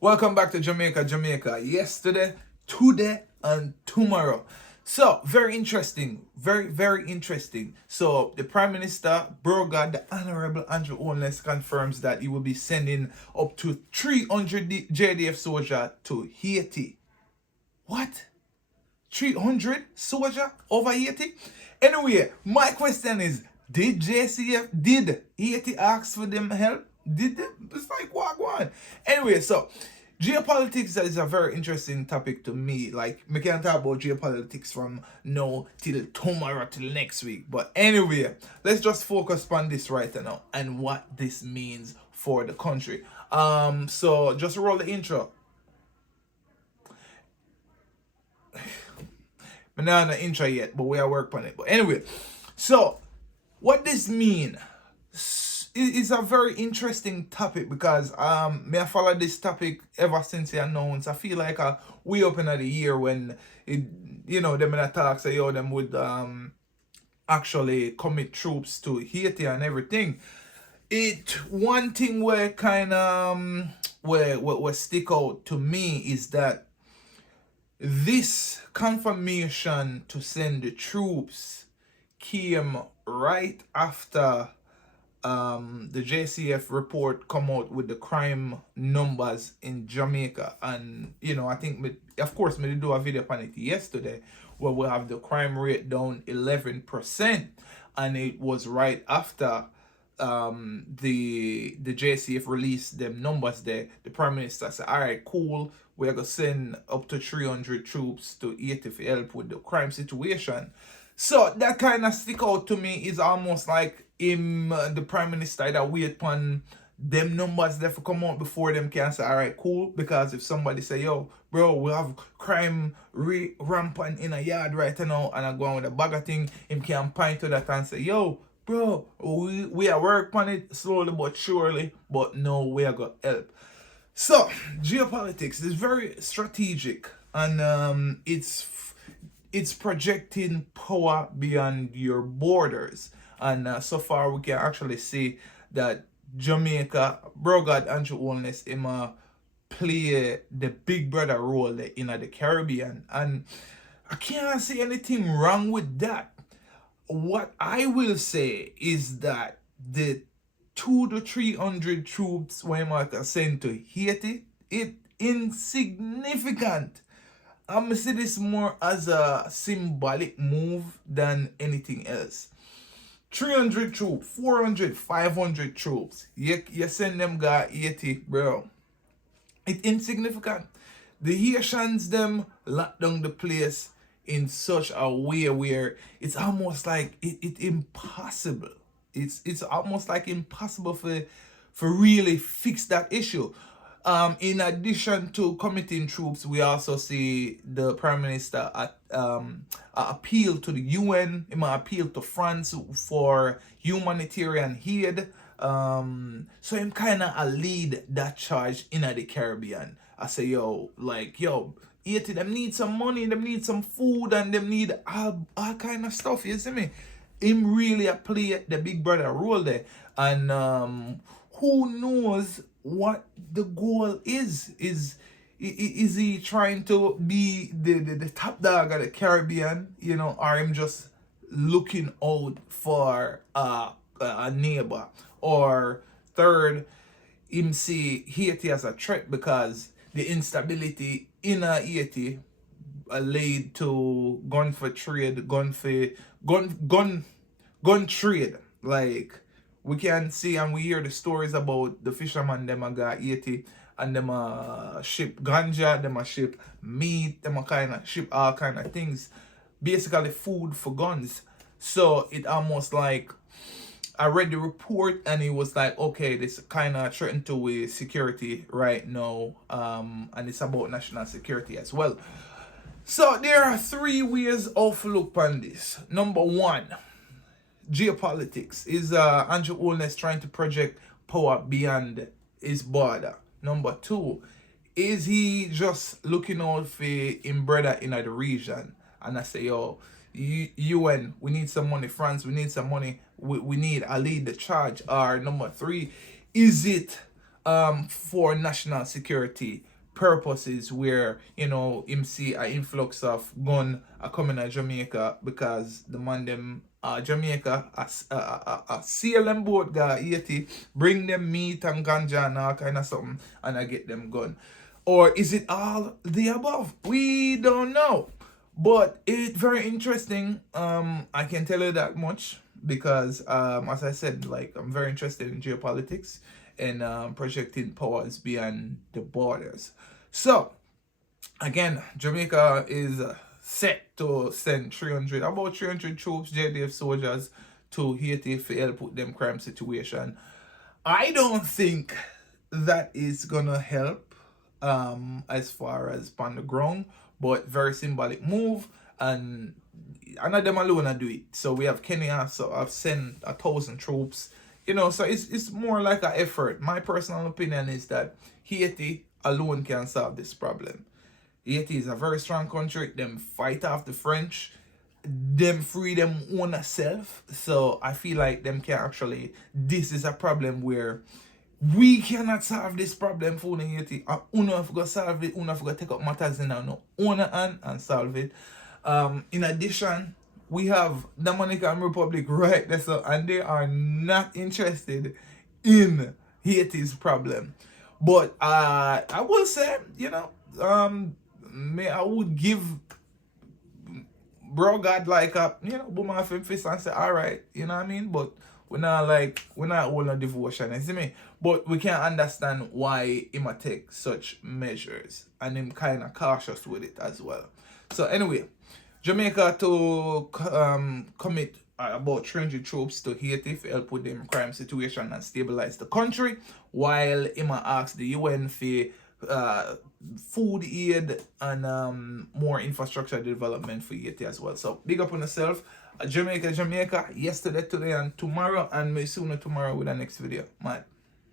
Welcome back to Jamaica. Yesterday, today, and tomorrow. So, very interesting. Very interesting. So, the Prime Minister, Brogard, the Honorable Andrew Holness, confirms that he will be sending up to 300 JDF soldiers to Haiti. What? 300 soldier over Haiti? Anyway, my question is, did Haiti ask for them help? Did they? It's like what one. Anyway, so geopolitics is a very interesting topic to me. Like, we can talk about geopolitics from now till tomorrow till next week. But anyway, let's just focus on this right now and what this means for the country. So just roll the intro. I'm not on the intro yet, but we are working on it. But anyway, so what this mean? It's a very interesting topic because me I follow this topic ever since he announced. I feel like we open at the year when them in a talk say them would actually commit troops to Haiti and everything. It one thing where kind of where stick out to me is that this confirmation to send the troops came right after the JCF report come out with the crime numbers in Jamaica. And I think of course me do a video on it yesterday where we have the crime rate down 11%, and it was right after the JCF released them numbers there. The Prime Minister said, all right, cool, we're gonna send up to 300 troops to Haiti to help with the crime situation. So that kind of stick out to me. Is almost like the Prime Minister that wait upon them numbers that come out before them can say, all right, cool. Because if somebody say, yo, bro, we have crime rampant in a yard right now, and I go on with a bag of thing, him can point to that and say, yo, bro, we are working on it slowly but surely, but no, we are gonna help. So geopolitics is very strategic, and it's projecting power beyond your borders. And so far, we can actually see that Jamaica, Brogard Andrew Holness, play the big brother role in the Caribbean. And I can't see anything wrong with that. What I will say is that the 200 to 300 troops when I send to Haiti, it insignificant. I'm gonna see this more as a symbolic move than anything else. 300 troops, 400, 500 troops. You send them guy 80, bro. It's insignificant. The Haitians them lock down the place in such a way where it's almost like it impossible. It's almost like impossible for really fix that issue. In addition to committing troops, we also see the Prime Minister appeal to the UN, appeal to France for humanitarian aid. So him kind of lead that charge in the Caribbean. I say, yo, Haiti, them need some money, them need some food, and them need all kind of stuff, you see me? Him really play the big brother role there. And who knows what the goal is? Is he trying to be the top dog of the Caribbean, or him just looking out for a neighbor? Or third, him see Haiti as a threat because the instability in Haiti lead to gun for trade, gun trade. Like, we can see and we hear the stories about the fishermen them got Haiti, and them ship ganja, them ship meat, them kind of ship all kind of things, basically food for guns. So it almost like I read the report and it was like, okay, this kind of threatened to with security right now, and it's about national security as well. So there are three ways of look on this. Number one, geopolitics is Andrew Holness trying to project power beyond his border. Number two, is he just looking out for him brother in the region? And I say, yo, UN, we need some money. France, we need some money. We need a lead the charge. Or number three, is it for national security purposes, where him see an influx of gun coming to Jamaica because the man them Jamaica sail them boat go Haiti, bring them meat and ganja and all kind of something, and I get them gun. Or is it all the above? We don't know. But it's very interesting. I can tell you that much because, as I said, like, I'm very interested in geopolitics and projecting powers beyond the borders. So, again, Jamaica is set to send about 300 troops, JDF soldiers, to Haiti to help with them crime situation. I don't think that is gonna help as far as on the ground, but very symbolic move, and none of them alone I do it. So we have Kenya, so I've sent 1,000 troops, so it's more like an effort. My personal opinion is that Haiti alone can solve this problem. Haiti is a very strong country. Them fight off the French. Them free them own self. So I feel like them can actually. This is a problem where we cannot solve this problem for Haiti. Uno have to solve it. Uno have to take up matters in our own hand and solve it. In addition, we have the Dominican Republic right there, so, and they are not interested in Haiti's problem. But I will say, I would give bro God like a boom off him fist and say, all right, you know what I mean? But we're not all no devotion, you see me? But we can understand why he might take such measures, and him kind of cautious with it as well. So anyway, Jamaica to commit about 300 troops to Haiti to help with the crime situation and stabilize the country, while him ask the UN for food aid and more infrastructure development for Haiti as well. So big up on yourself. Jamaica, yesterday, today, and tomorrow, and may sooner tomorrow with the next video. Man.